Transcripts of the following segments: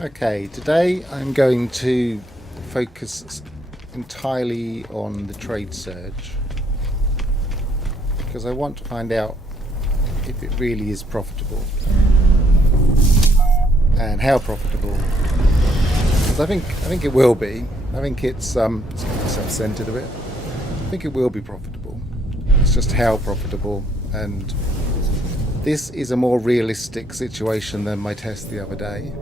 Okay, today I'm going to focus entirely on the trade surge because I want to find out if it really is profitable and how profitable. Because I think it will be. I think it's self-centered a bit. I think it will be profitable. It's just how profitable, and this is a more realistic situation than my test the other day.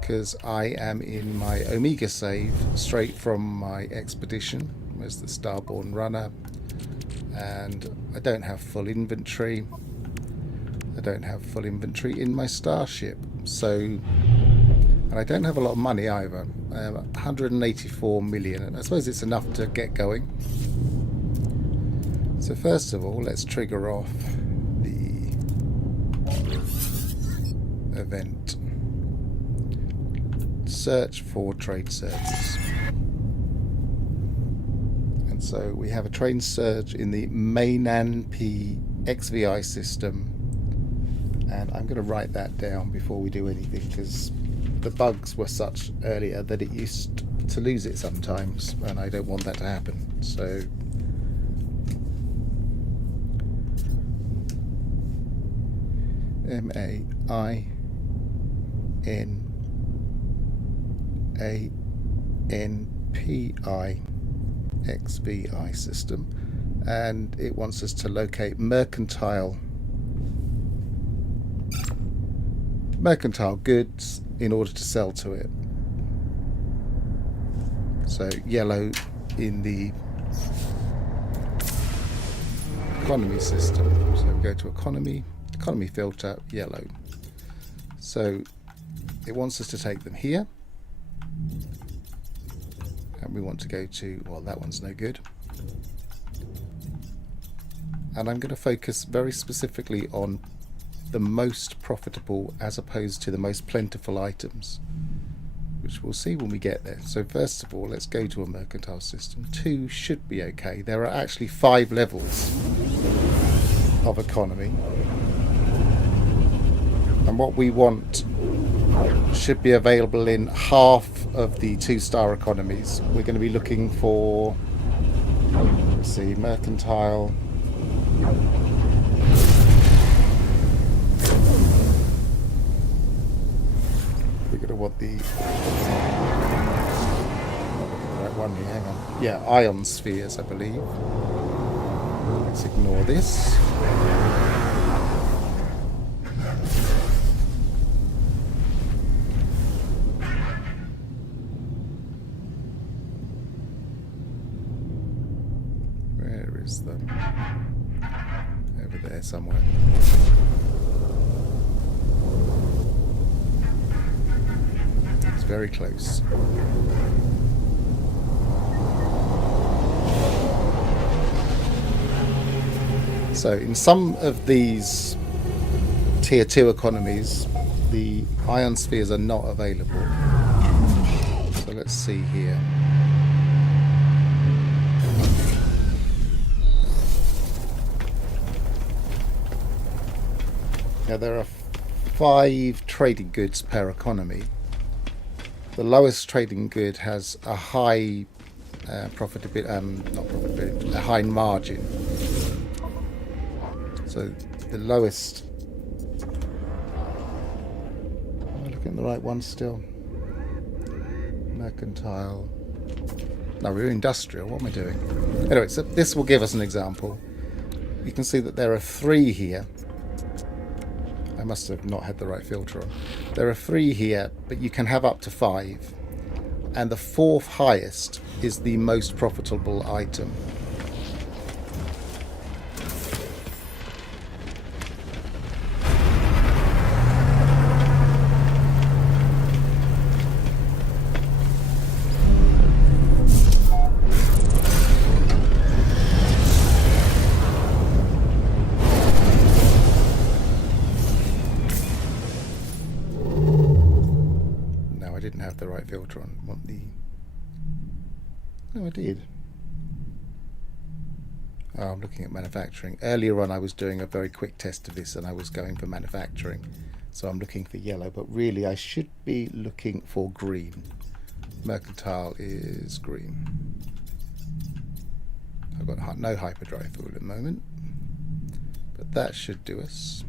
Because I am in my Omega save straight from my expedition as the Starborn runner, and I don't have full inventory. I don't have full inventory in my starship, so, and I don't have a lot of money either. I have 184 million, and I suppose it's enough to get going. So first of all, let's trigger off the event. Search for trade surges. And so we have a trade surge in the Mainan P XVI system, and I'm going to write that down before we do anything because the bugs were such earlier that it used to lose it sometimes, and I don't want that to happen. So MAINANPI XVI system, and it wants us to locate mercantile goods in order to sell to it. So yellow in the economy system. So we go to economy filter, yellow. So it wants us to take them here, and we want to go to, well, that one's no good, and I'm going to focus very specifically on the most profitable as opposed to the most plentiful items, which we'll see when we get there. So first of all, let's go to a mercantile system. 2 should be okay. There are actually 5 levels of economy, and what we want should be available in half of the 2-star economies. We're going to be looking for, let's see, mercantile. We're going to want the right one here. Hang on. Yeah, ion spheres, I believe. Let's ignore this. Them over there somewhere. It's very close. So in some of these tier 2 economies, the ion spheres are not available. So let's see here. Now there are 5 trading goods per economy. The lowest trading good has a high profitability, not profitability, a high margin. So the lowest. Am I looking at the right one still? Mercantile. No, we're industrial. What am I doing? Anyway, so this will give us an example. You can see that there are 3 here. I must have not had the right filter on. There are 3 here, but you can have up to 5. And the 4th highest is the most profitable item. The right filter on. Want the... No, I did. Oh, I'm looking at manufacturing. Earlier on I was doing a very quick test of this and I was going for manufacturing. So I'm looking for yellow, but really I should be looking for green. Mercantile is green. I've got no hyperdrive fuel at the moment, but that should do us.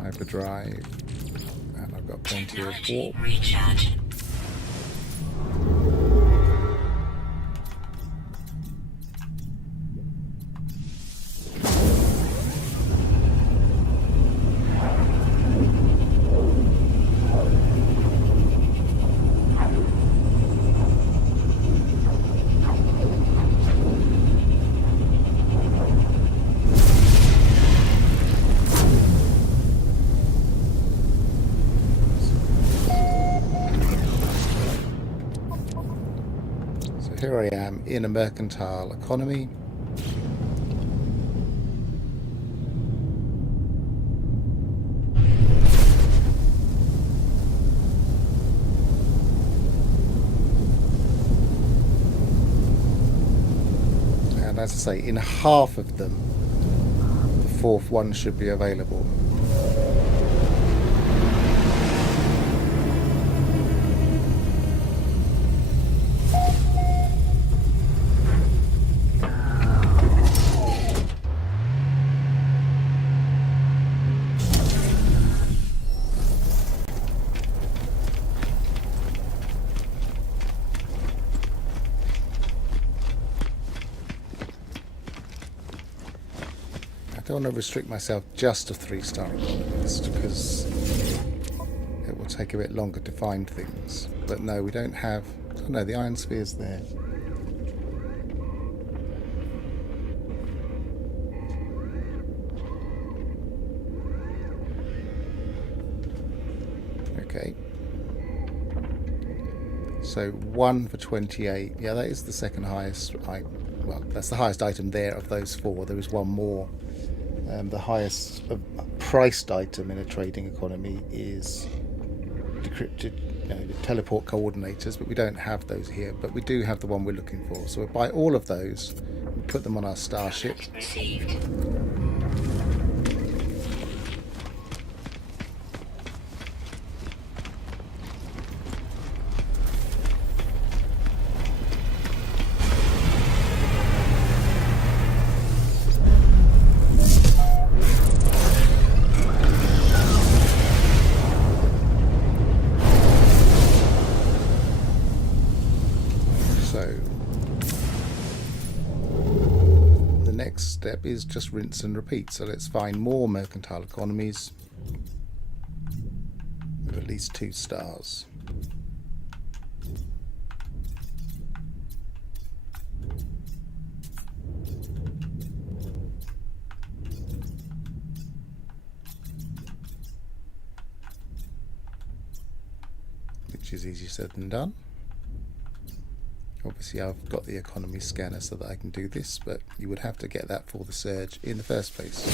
Hyperdrive, and I've got plenty of warp. Recharge. Here I am in a mercantile economy. And as I say, in half of them, the fourth one should be available. I don't want to restrict myself just to 3-star economies because it will take a bit longer to find things. But no, we don't have... Oh no, the iron sphere's there. Okay. So 1 for 28. Yeah, that is the second highest item. Well, that's the highest item there of those 4. There is one more. The highest priced item in a trading economy is decrypted, the teleport coordinators, but we don't have those here. But we do have the one we're looking for. So we'll buy all of those and put them on our starship. Received. Step is just rinse and repeat. So let's find more mercantile economies with at least 2 stars. Which is easier said than done. Obviously I've got the economy scanner so that I can do this, but you would have to get that for the surge in the first place.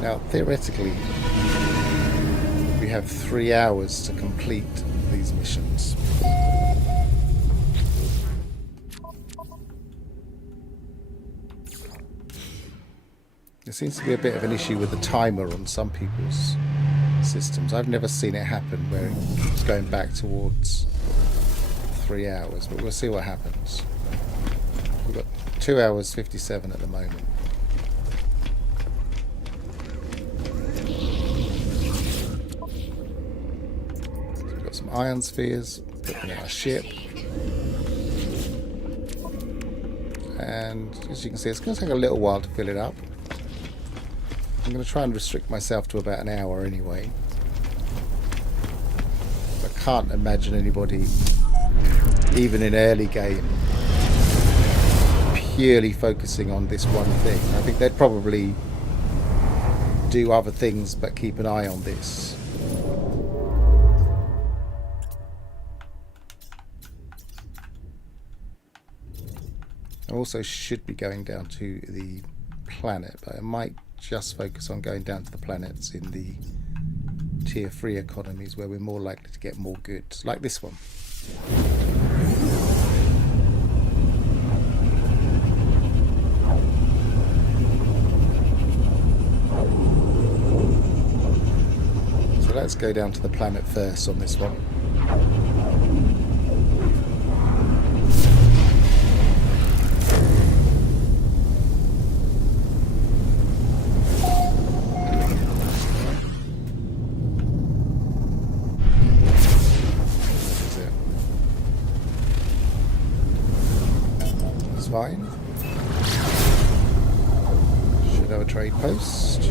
Now, theoretically, we have 3 hours to complete these missions. There seems to be a bit of an issue with the timer on some people's systems. I've never seen it happen where it's going back towards 3 hours, but we'll see what happens. We've got 2 hours 57 at the moment. Some iron spheres, putting in our ship, and as you can see, it's going to take a little while to fill it up. I'm going to try and restrict myself to about an hour anyway. I can't imagine anybody, even in early game, purely focusing on this one thing. I think they'd probably do other things but keep an eye on this. I also should be going down to the planet, but I might just focus on going down to the planets in the tier 3 economies where we're more likely to get more goods, like this one. So let's go down to the planet first on this one. Fine. Should have a trade post.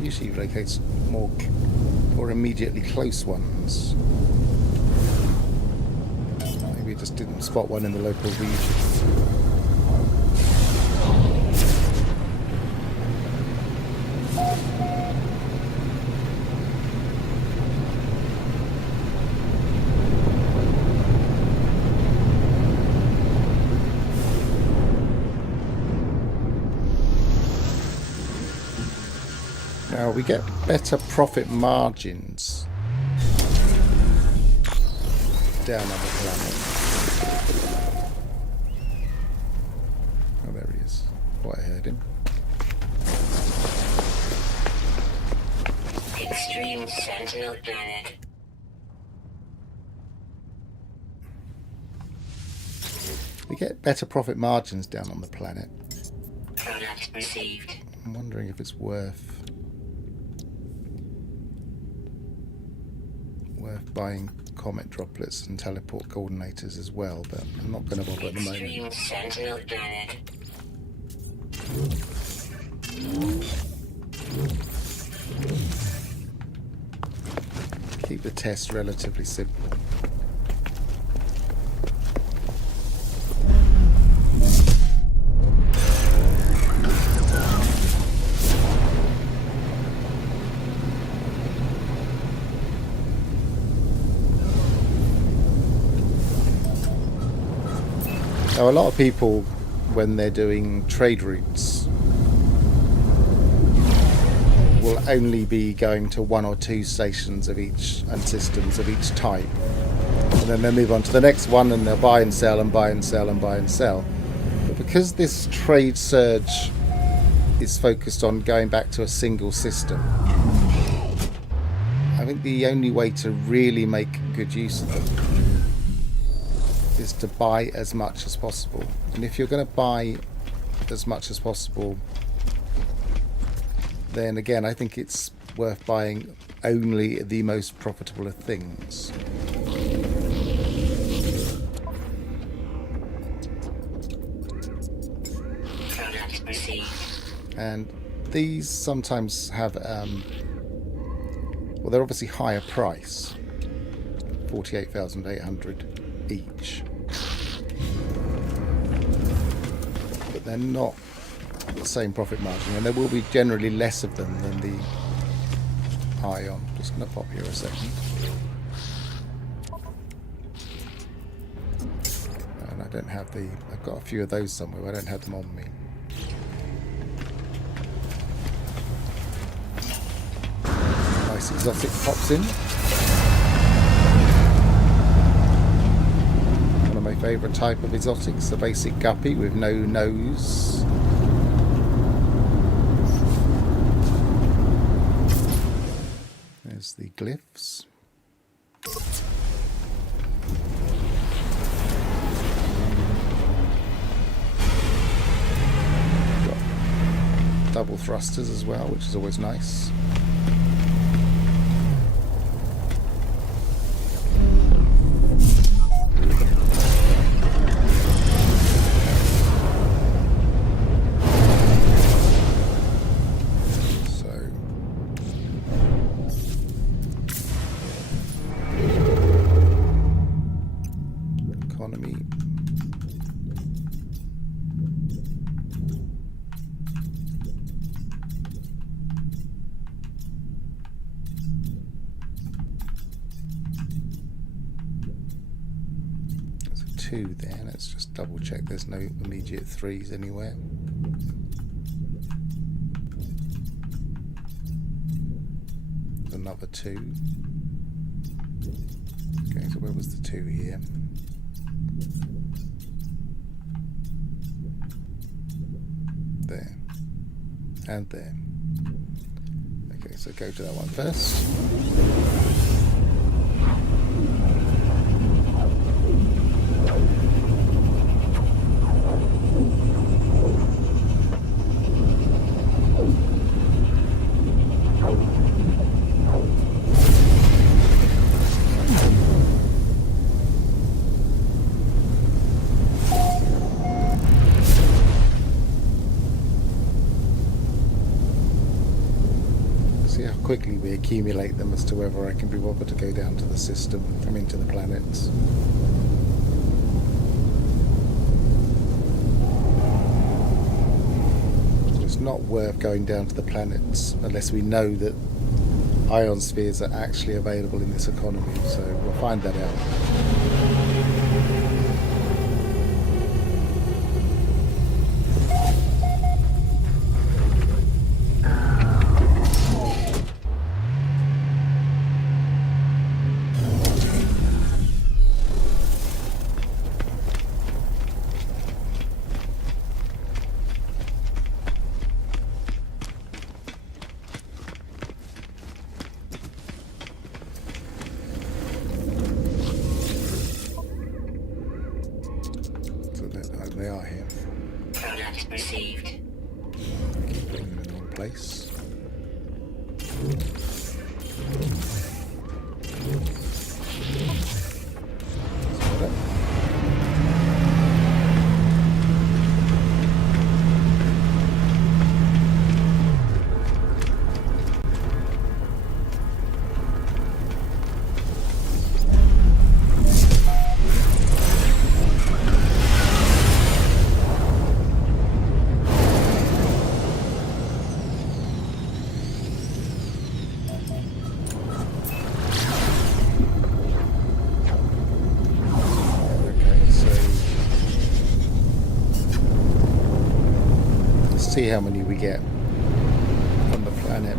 Usually locates more or immediately close ones. Maybe it just didn't spot one in the local region. Now we get better profit margins down on the planet. Oh, there he is. Thought I heard him. Extreme Sentinel planet. We get better profit margins down on the planet. Product received. I'm wondering if it's worth buying comet droplets and teleport coordinators as well, but I'm not going to bother at the moment. Extreme Sentinel planet. Keep the test relatively simple. Now, a lot of people, when they're doing trade routes, will only be going to 1 or 2 stations of each and systems of each type, and then they'll move on to the next one and they'll buy and sell and buy and sell and buy and sell. But because this trade surge is focused on going back to a single system, I think the only way to really make good use of them is to buy as much as possible. And if you're going to buy as much as possible, then again I think it's worth buying only the most profitable of things. Product received. And these sometimes have well, they're obviously higher price, 48,800 each, but they're not the same profit margin, and there will be generally less of them than the ion. Just going to pop here a second, and I don't have the, I've got a few of those somewhere, but I don't have them on me. Nice exotic pops in. My favourite type of exotics, the basic guppy with no nose. There's the glyphs. double thrusters as well, which is always nice. Two there. Let's just double check there's no immediate threes anywhere. Another two. Okay, so where was the two here? There. And there. Okay, so go to that one first. Quickly we accumulate them as to whether I can be bothered to go down to the system, I mean to the planets. So it's not worth going down to the planets unless we know that ion spheres are actually available in this economy, so we'll find that out. They are here. Product received. Keep putting them in the wrong place. See how many we get on the planet.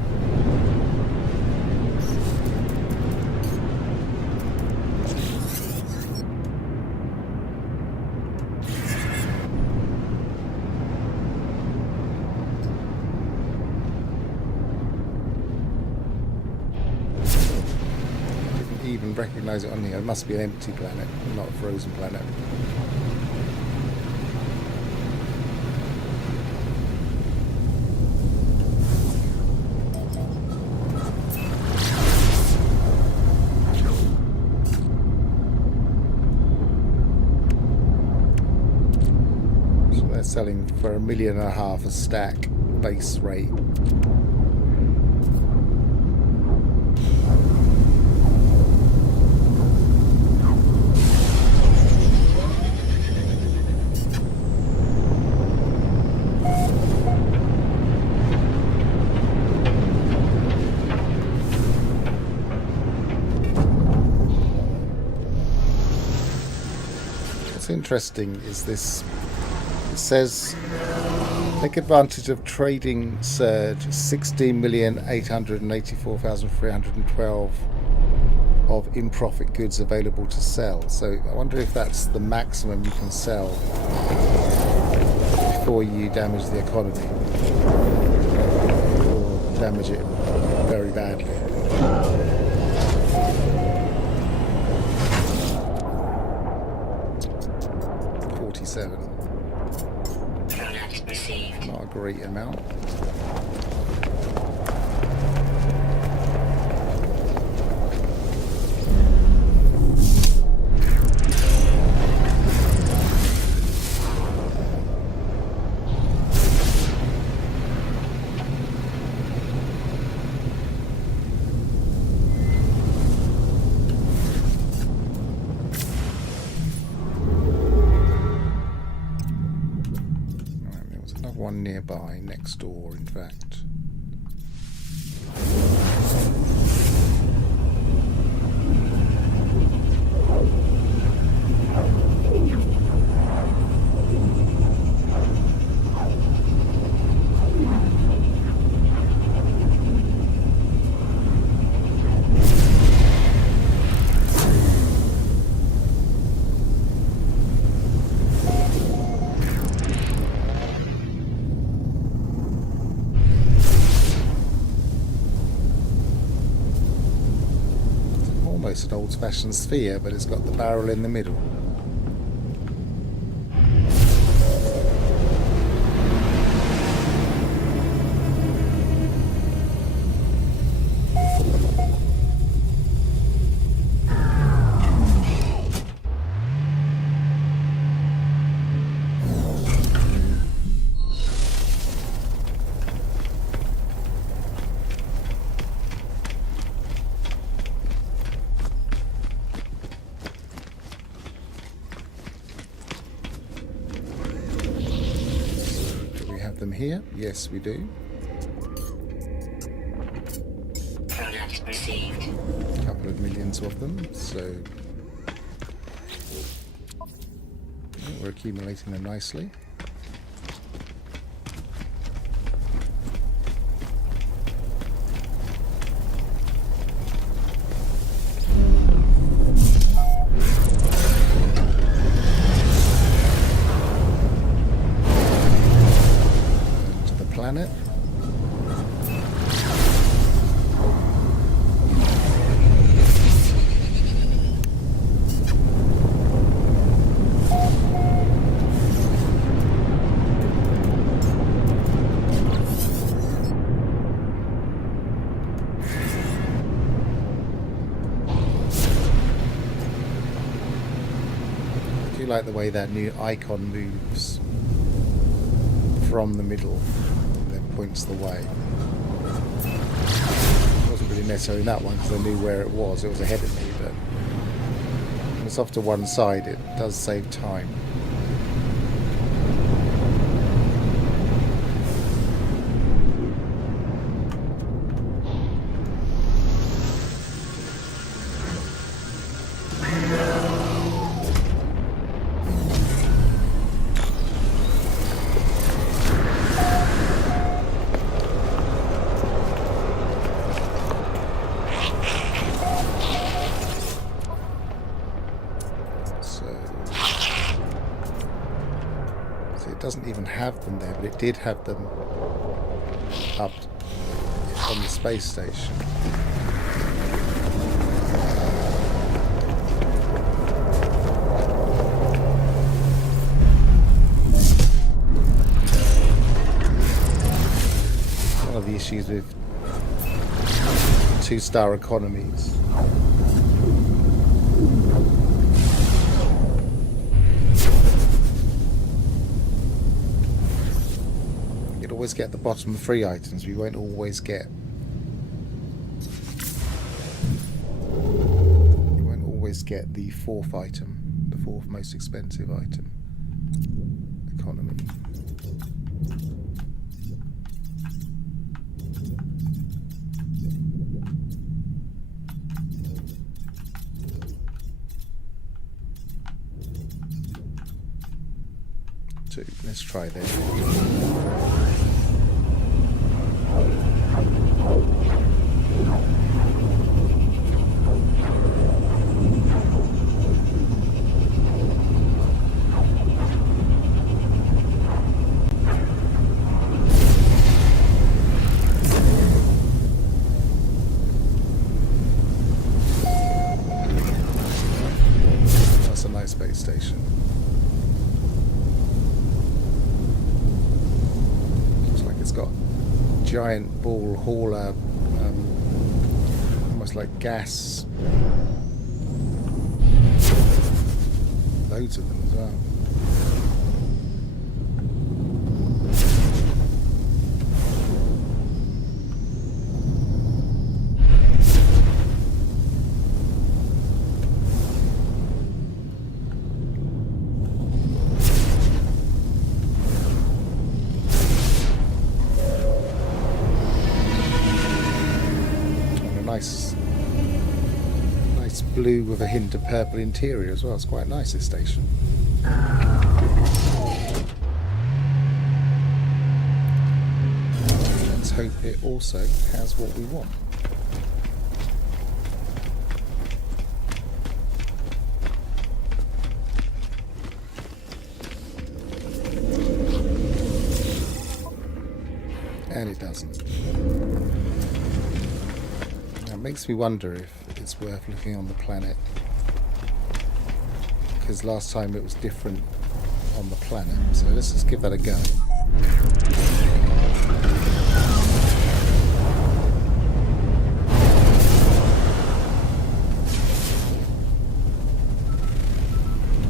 Didn't even recognize it on here. It must be an empty planet, not a frozen planet. Selling for $1.5 million a stack base rate. What's interesting is this. Says take advantage of trading surge 16,884,312 of in-profit goods available to sell. So I wonder if that's the maximum you can sell before you damage the economy or damage it very badly. 47. Product received. Not a great amount. One nearby, next door, in fact. Almost an old-fashioned sphere, but it's got the barrel in the middle. Them here? Yes, we do. Product received. A couple of millions of them, so we're accumulating them nicely. Planet. I do like the way that new icon moves from the middle. Points the way. It wasn't really necessarily that one because I knew where it was. It was ahead of me, but when it's off to one side, it does save time. It doesn't even have them there, but it did have them up on the space station. One of the issues with 2-star economies. Always get the bottom 3 items. We won't always get. You won't always get the 4th item, the 4th most expensive item. Economy. So let's try that. That's a nice space station. giant ball hauler, almost like gas. Loads of them as well. Nice blue with a hint of purple interior as well. It's quite nice, this station. Let's hope it also has what we want. And it doesn't. Now, it makes me wonder if it's worth looking on the planet, because last time it was different on the planet. So let's just give that a go.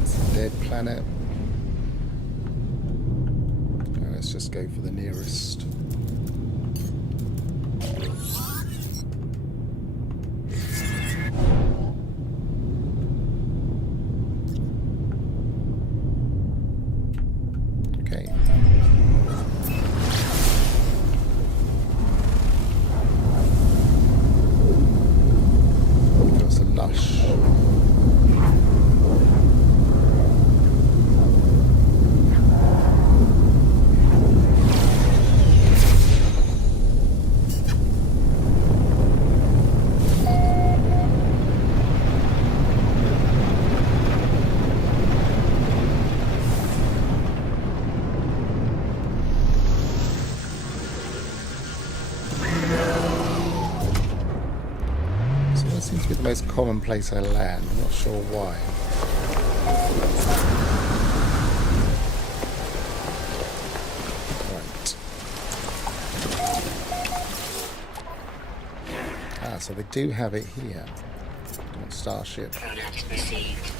It's a dead planet. Now let's just go for the nearest. Seems to be the most common place I land. I'm not sure why. Right. Ah, so they do have it here on Starship. Product received.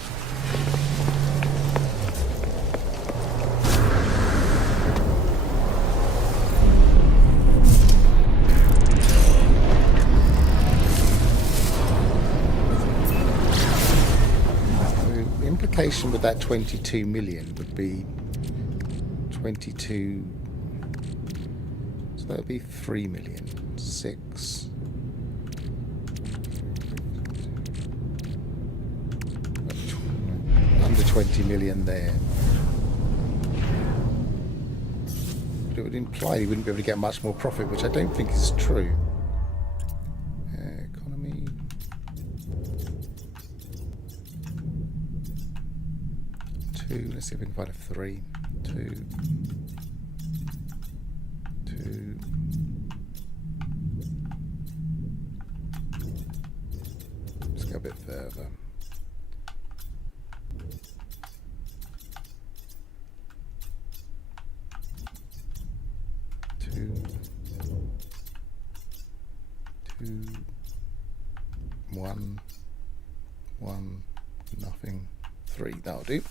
With that 22 million would be 22, so that would be 3 million, 6, under 20 million there. But it would imply you wouldn't be able to get much more profit, which I don't think is true. Economy. Let's see if we can find a 3. 2. 2. Let's go a bit further. 2. 2. 1. 1. Nothing. 3. That'll do.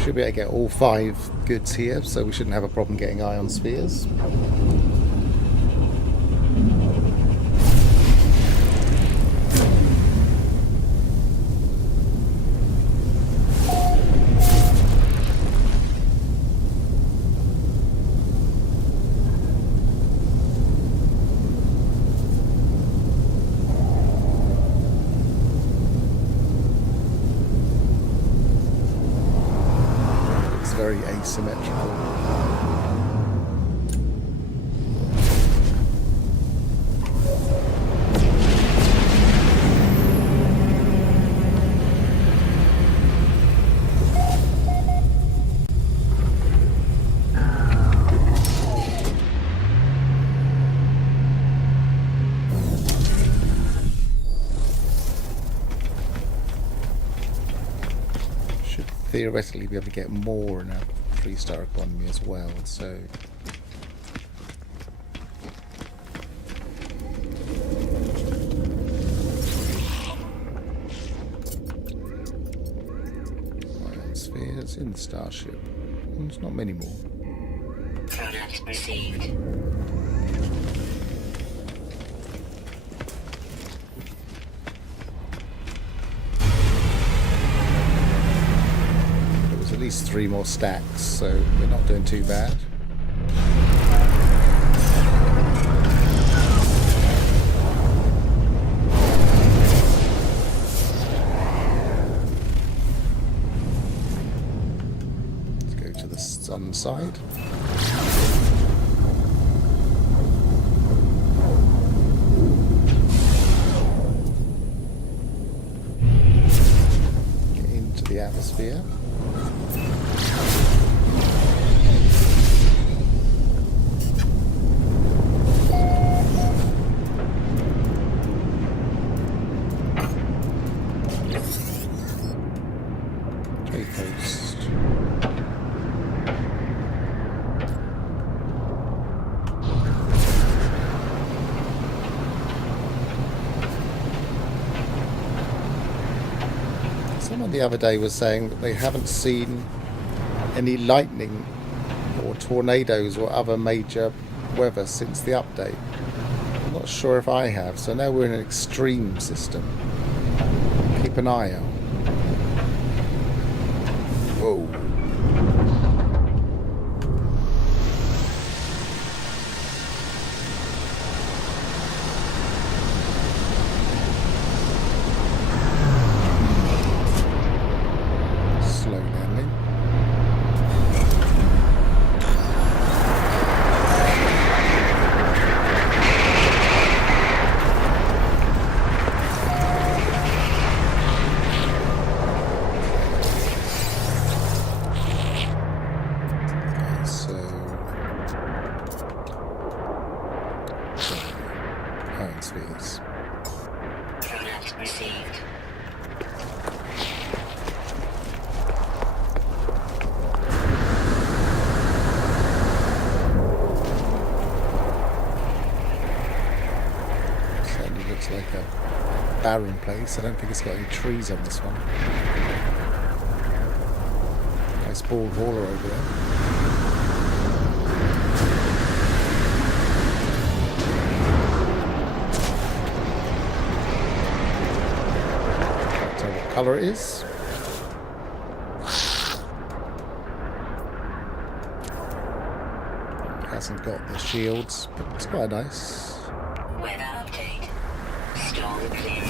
Should be able to get all 5 goods here, so we shouldn't have a problem getting ion spheres. Very asymmetrical. theoretically be able to get more in a 3-star economy as well, so... Ion spheres in the starship. There's not many more. Product received. At least 3 more stacks, so we're not doing too bad. Let's go to the sun side. Get into the atmosphere. Someone the other day was saying that they haven't seen any lightning or tornadoes or other major weather since the update. I'm not sure if I have, so now we're in an extreme system. Keep an eye out. Whoa. Product received. Certainly looks like a barren place. I don't think it's got any trees on this one. Nice bald hauler over there. Colour it is. It hasn't got the shields, but it's quite nice. Weather update. Storm clearing.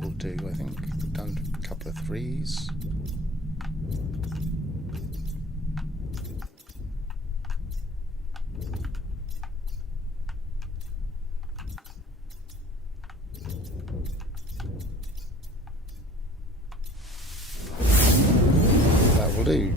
Will do, I think. We've done a couple of 3s. That will do.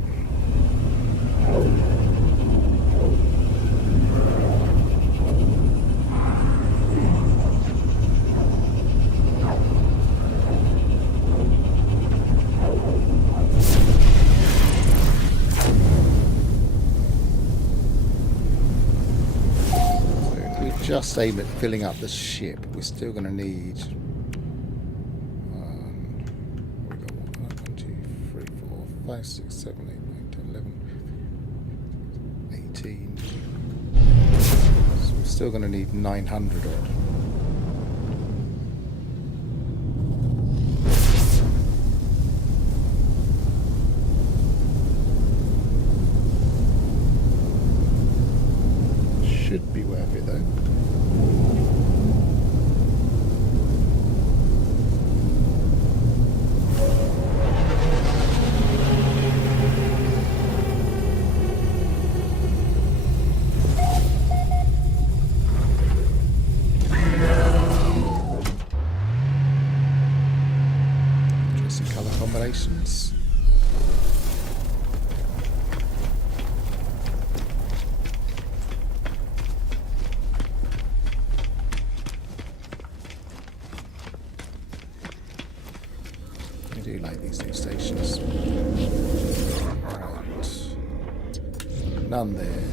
Just aim at filling up the ship. We're still going to need. We've got 1, 2, 3, 4, 5, 6, 7, 8, 9, 10, 11, 18. So we're still going to need 900 odd. Should be worth it though. like these new stations. Right. None there.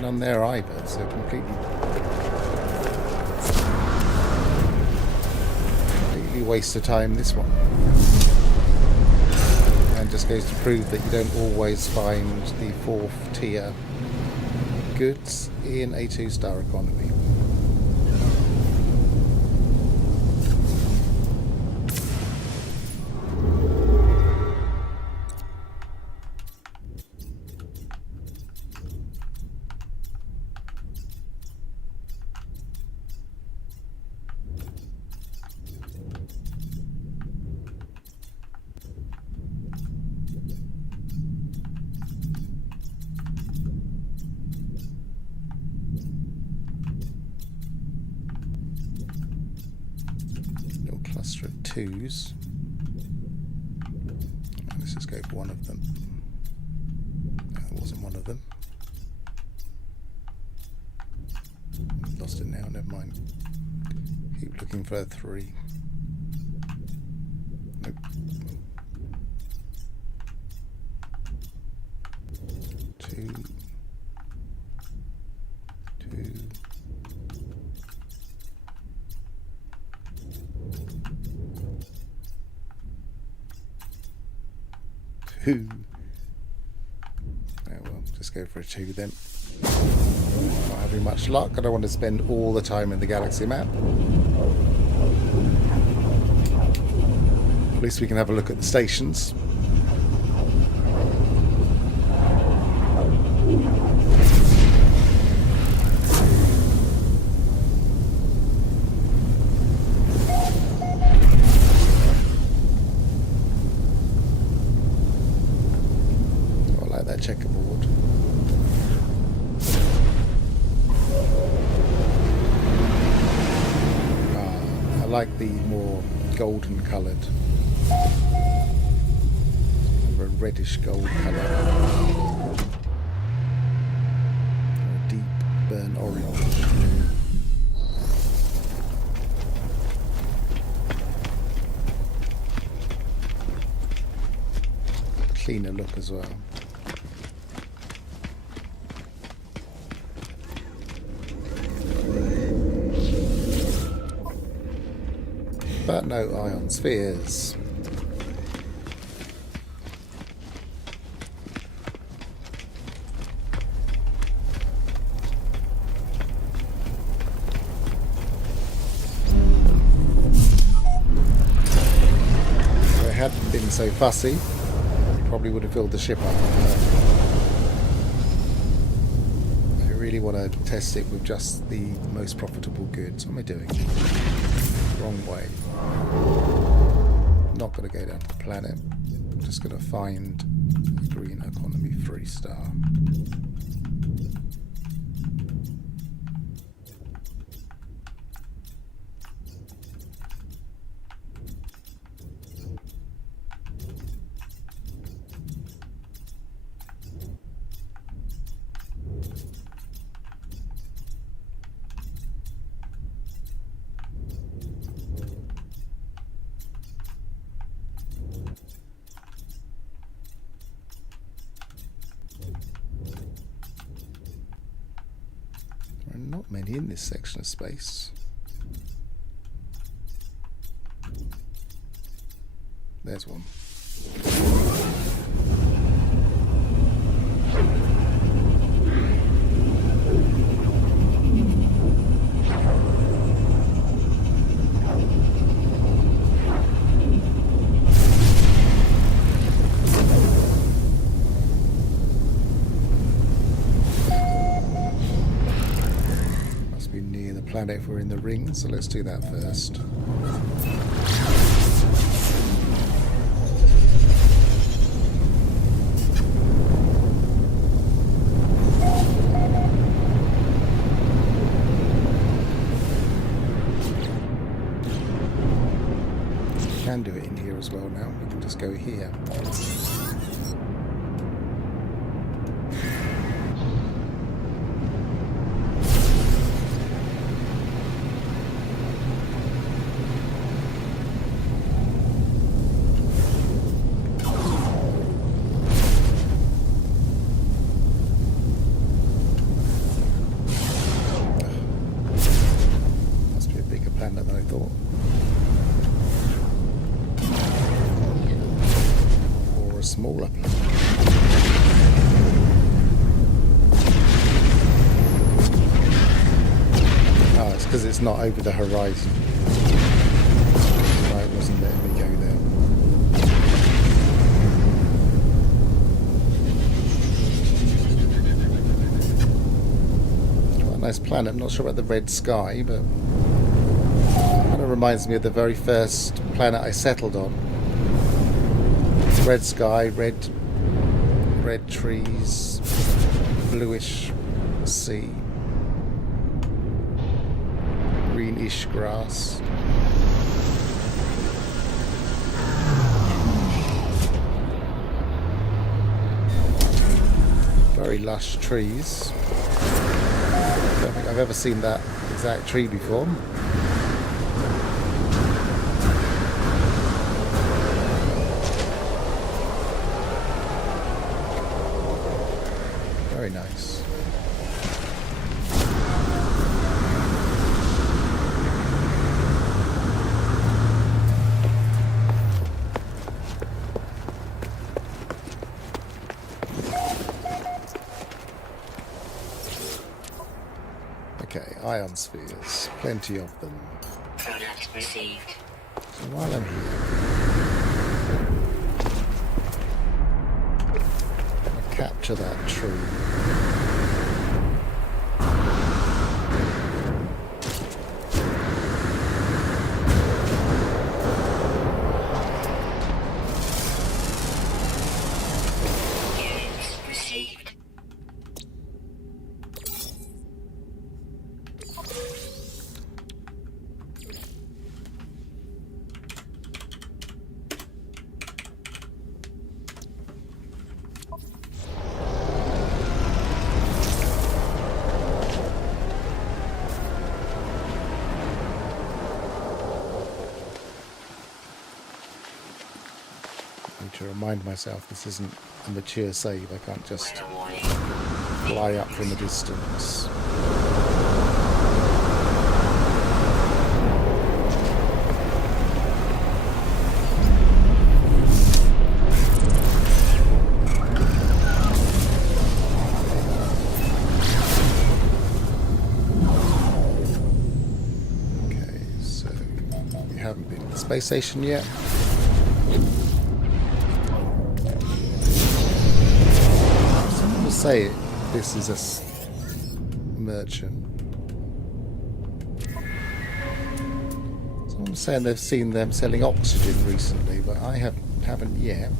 None there either, so completely waste of time this one. And just goes to prove that you don't always find the 4th tier goods in a 2-star economy. Cluster of 2s. Let's just go for one of them. That wasn't one of them. Lost it now, never mind. Keep looking for a 3. Nope. 2. 2. 2. Oh well, just go for a 2 then. Not having much luck. I don't want to spend all the time in the galaxy map. At least we can have a look at the stations. Checkerboard. I like the more golden coloured, a reddish gold colour, a deep burnt orange. Cleaner look as well. But no ion spheres. If it hadn't been so fussy, probably would have filled the ship up. I really want to test it with just the most profitable goods. What am I doing? Wrong way. Not going to go down to the planet. I'm just going to find the green economy 3-star. anything in this section of space. There's one. Must be near the planet if we're in the ring, so let's do that first. Can do it in here as well now. We can just go here. Must be a bigger planet than I thought. Smaller. Oh, it's because it's not over the horizon. Right, it wasn't letting me go there. Quite a nice planet. I'm not sure about the red sky, but it kind of reminds me of the very first planet I settled on. Red sky, red trees, bluish sea, greenish grass. Very lush trees. I don't think I've ever seen that exact tree before. Very nice. Okay, ion spheres. Plenty of them. Product received. So while I'm here, capture that tree. Units received. To remind myself this isn't a mature save. I can't just Weather warning. fly up from a distance. Okay, so we haven't been to the space station yet. Say this is a merchant. Someone's saying they've seen them selling oxygen recently, but I haven't yet.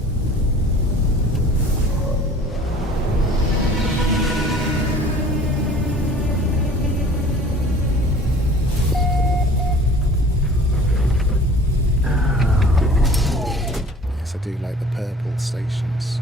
Yes, I do like the purple stations.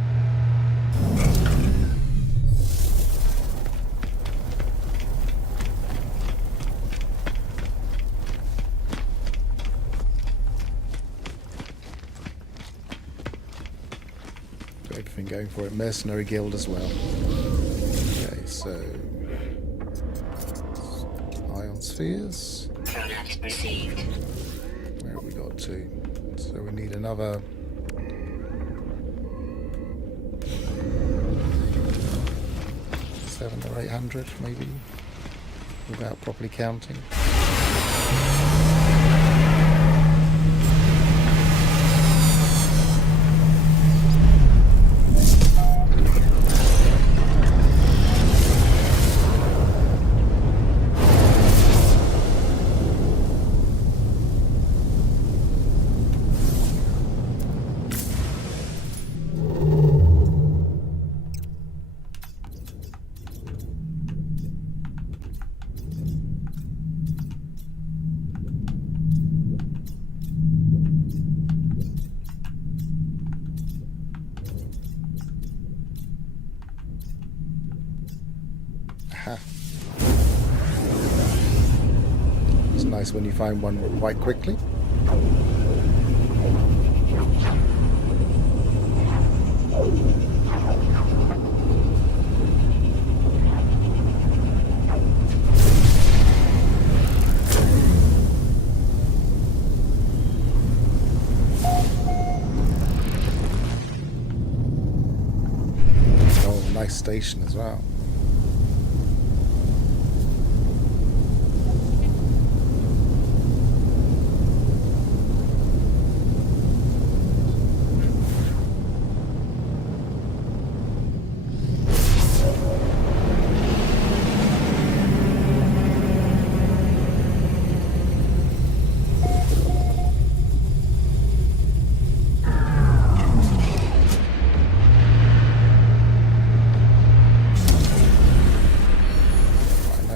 Everything going for it. Mercenary Guild as well. Okay, so spheres. Product received. Where have we got to? So we need another... 700 or 800 maybe, without properly counting. Aha. It's nice when you find one quite quickly. Oh, nice station as well.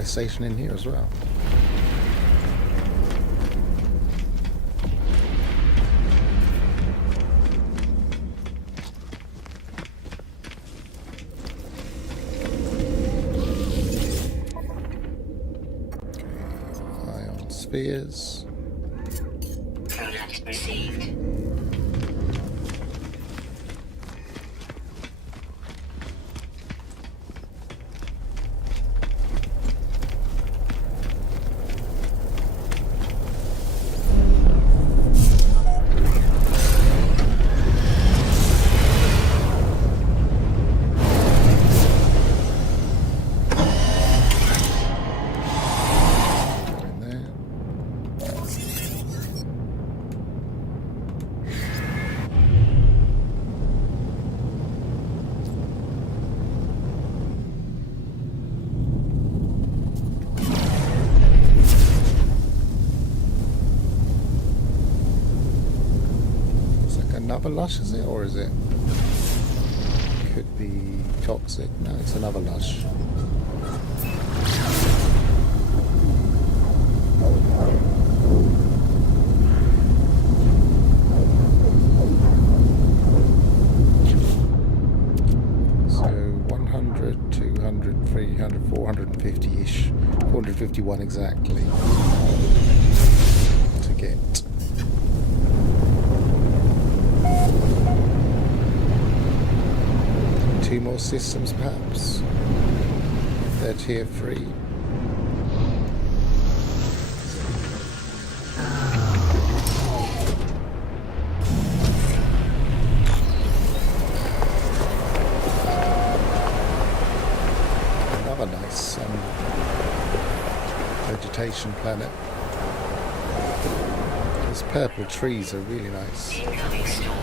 Station in here as well. Okay, ion spheres. Product received. Another lush, is it? Or is it? Could be toxic. No, it's another lush. So 100, 200, 300, 450-ish. 451 exactly to get. Two more systems perhaps. They're tier 3. Another nice vegetation planet. These purple trees are really nice. Incoming storm.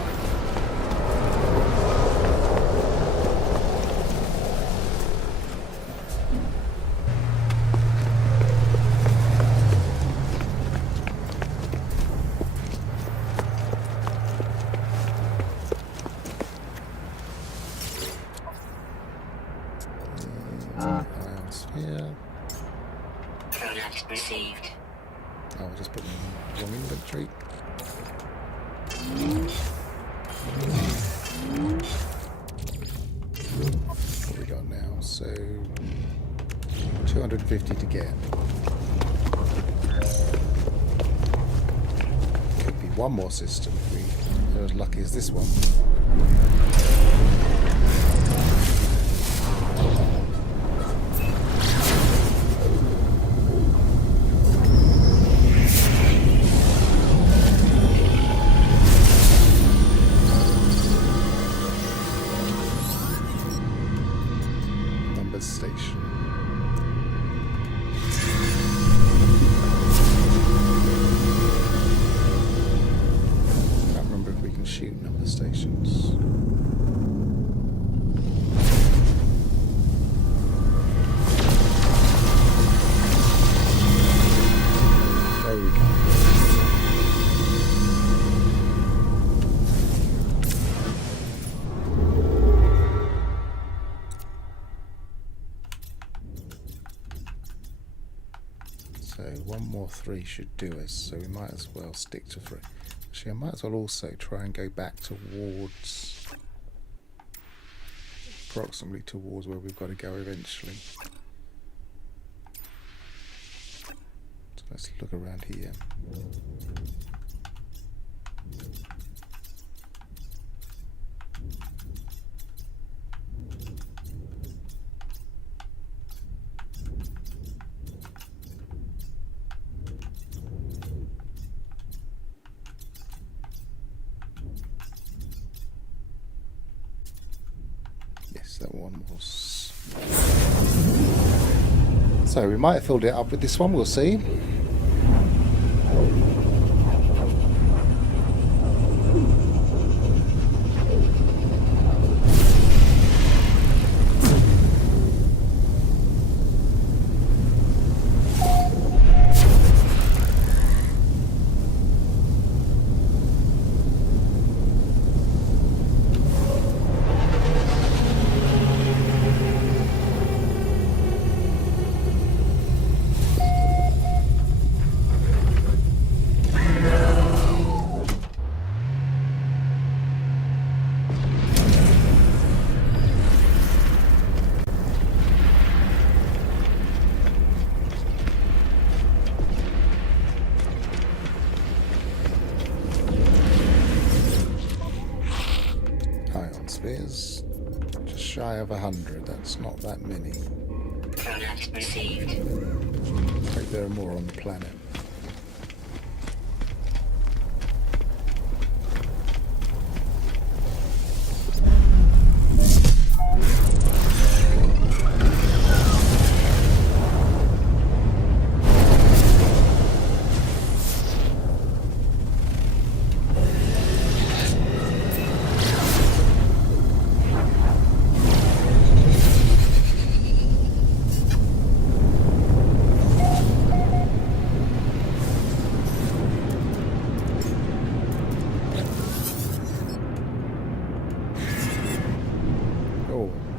Ion sphere. Product received. Oh, I'll just put them in the wrong inventory. What we got now? So 250 to get. Could be one more system if we're as lucky as this one. shoot number stations. There we go. So 1 more 3 should do us, so we might as well stick to 3. Actually, I might as well also try and go back towards, approximately towards where we've got to go eventually. So let's look around here. Yes, that one was. So we might have filled it up with this one, we'll see. Spheres, just shy of 100. That's not that many. Product received. I think there are more on the planet.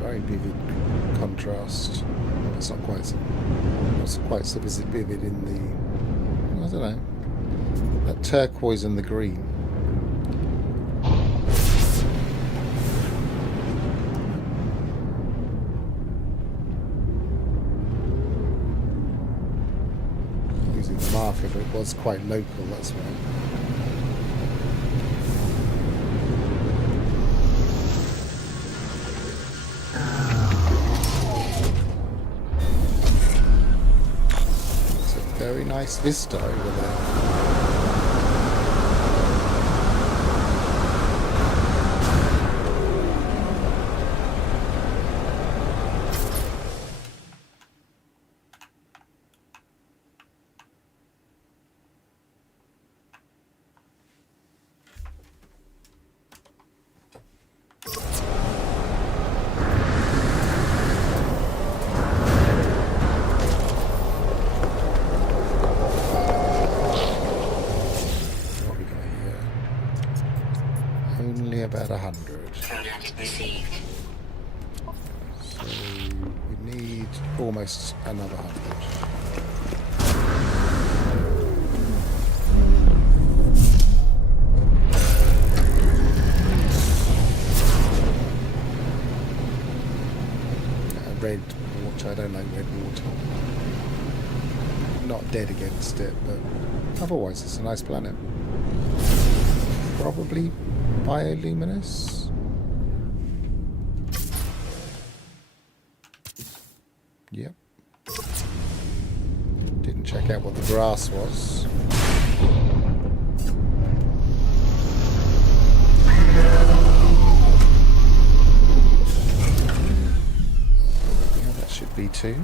Very vivid contrast. It's not quite so vivid in the, I don't know, that turquoise and the green. Using the marker, but it was quite local, that's right. Very nice vista over there. About 100. Product received. So we need almost another 100. Red water, I don't like red water. Not dead against it, but otherwise it's a nice planet. Probably bioluminescent. Yep. Didn't check out what the grass was. Yeah, that should be 2.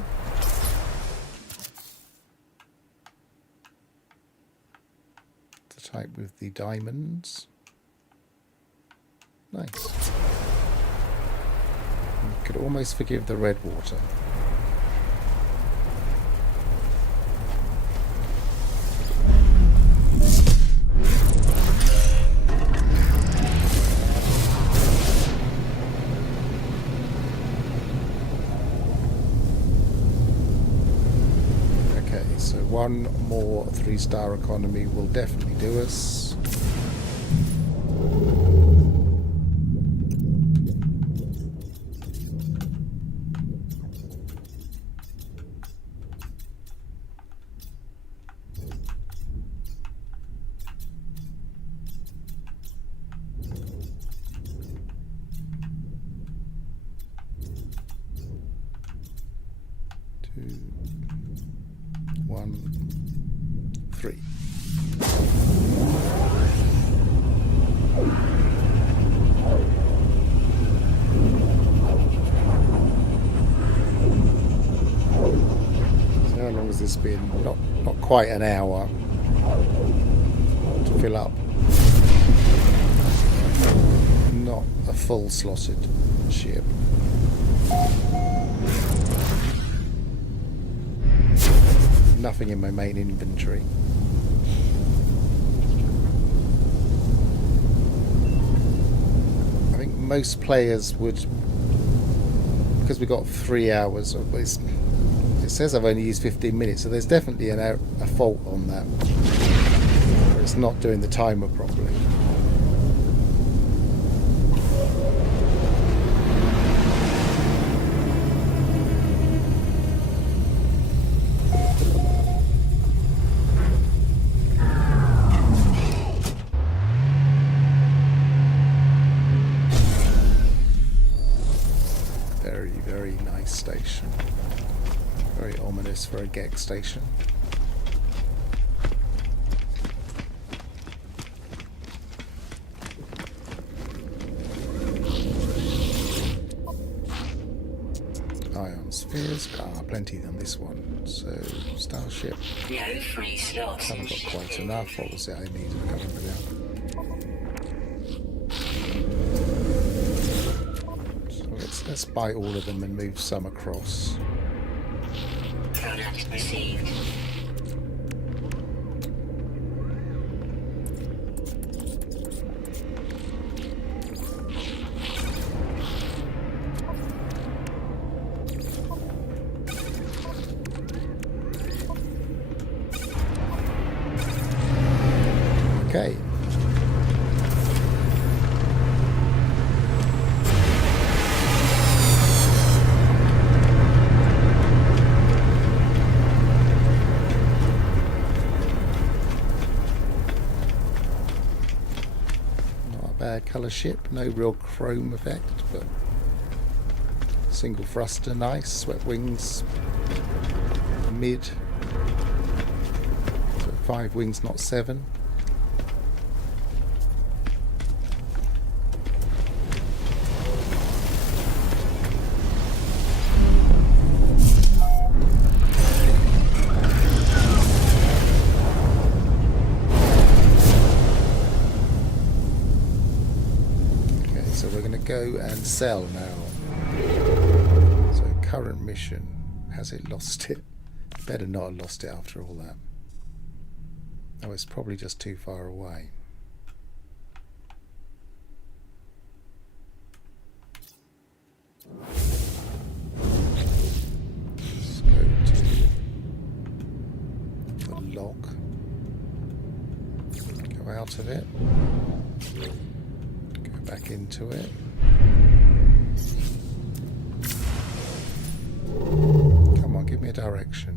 The type with the diamonds. Nice. You could almost forgive the red water. Okay, so one more 3-star economy will definitely do us. Two, 1, 3. So how long has this been? Not quite an hour to fill up. Not a full slotted ship. Nothing in my main inventory. I think most players would, because we got 3 hours, or it says I've only used 15 minutes, so there's definitely a fault on that, where it's not doing the timer properly. Very nice station. Very ominous for a GEX station. Ion spheres, plenty on this one. So starship. No free slots. Haven't got quite enough. What was it I needed? I can't remember now. Let's buy all of them and move some across. Product received. Okay. Bad colour ship, no real chrome effect, but single thruster, nice. Swept wings, mid. So 5 wings, not 7. So we're going to go and sell now. So current mission, has it lost it? Better not have lost it after all that. Oh, it's probably just too far away. Let's go to the log. Go out of it. Back into it. Come on, give me a direction.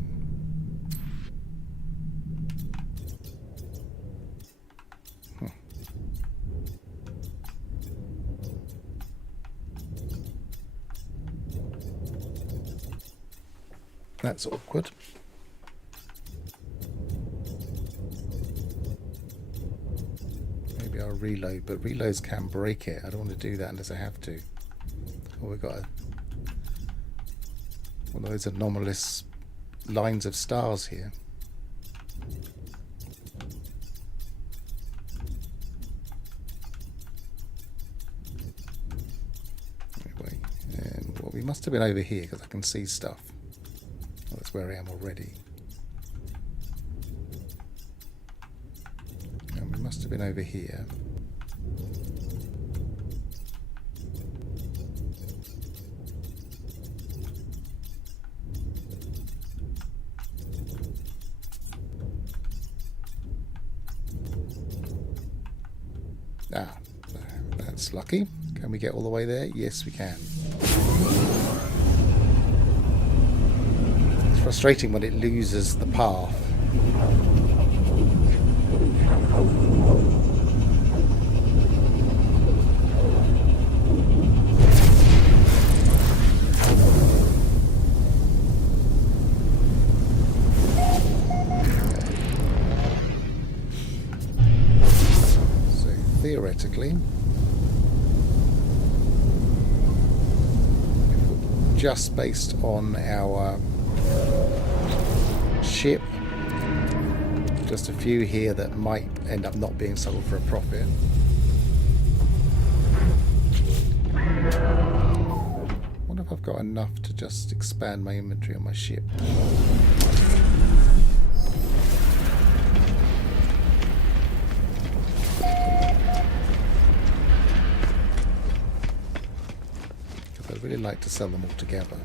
That's awkward. Maybe I'll reload, but reloads can break it. I don't want to do that unless I have to. Oh, we've got one of those anomalous lines of stars here. must have been over here because I can see stuff. Well, that's where I am already. And we must have been over here. Ah, that's lucky. Can we get all the way there? Yes, we can. It's frustrating when it loses the path. So theoretically, just based on our ship, just a few here that might end up not being sold for a profit. I wonder if I've got enough to just expand my inventory on my ship. I'd really like to sell them all together.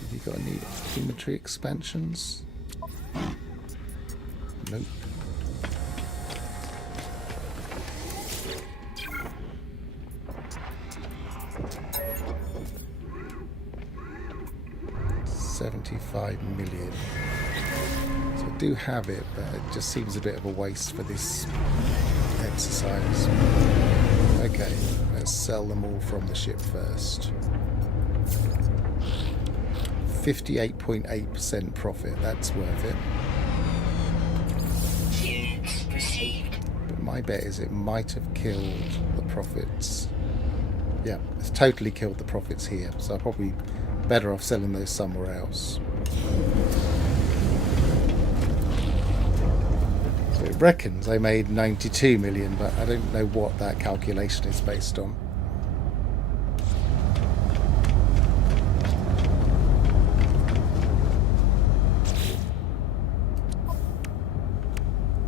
Have you got any inventory expansions? Nope. $75 million. So I do have it, but it just seems a bit of a waste for this exercise. Okay, let's sell them all from the ship first. 58.8% profit, that's worth it. Units received. But my bet is it might have killed the profits. Yeah, it's totally killed the profits here, so I'm probably better off selling those somewhere else. So it reckons I made 92 million, but I don't know what that calculation is based on.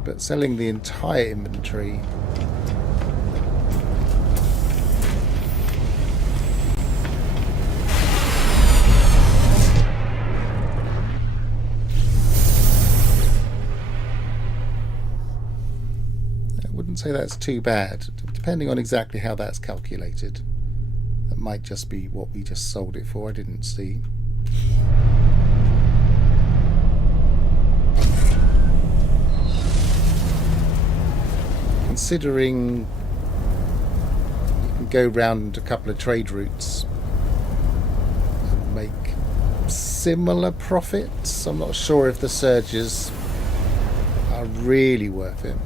But selling the entire inventory I wouldn't say that's too bad, depending on exactly how that's calculated. That might just be what we just sold it for, I didn't see. Considering you can go round a couple of trade routes and make similar profits, I'm not sure if the surges are really worth it.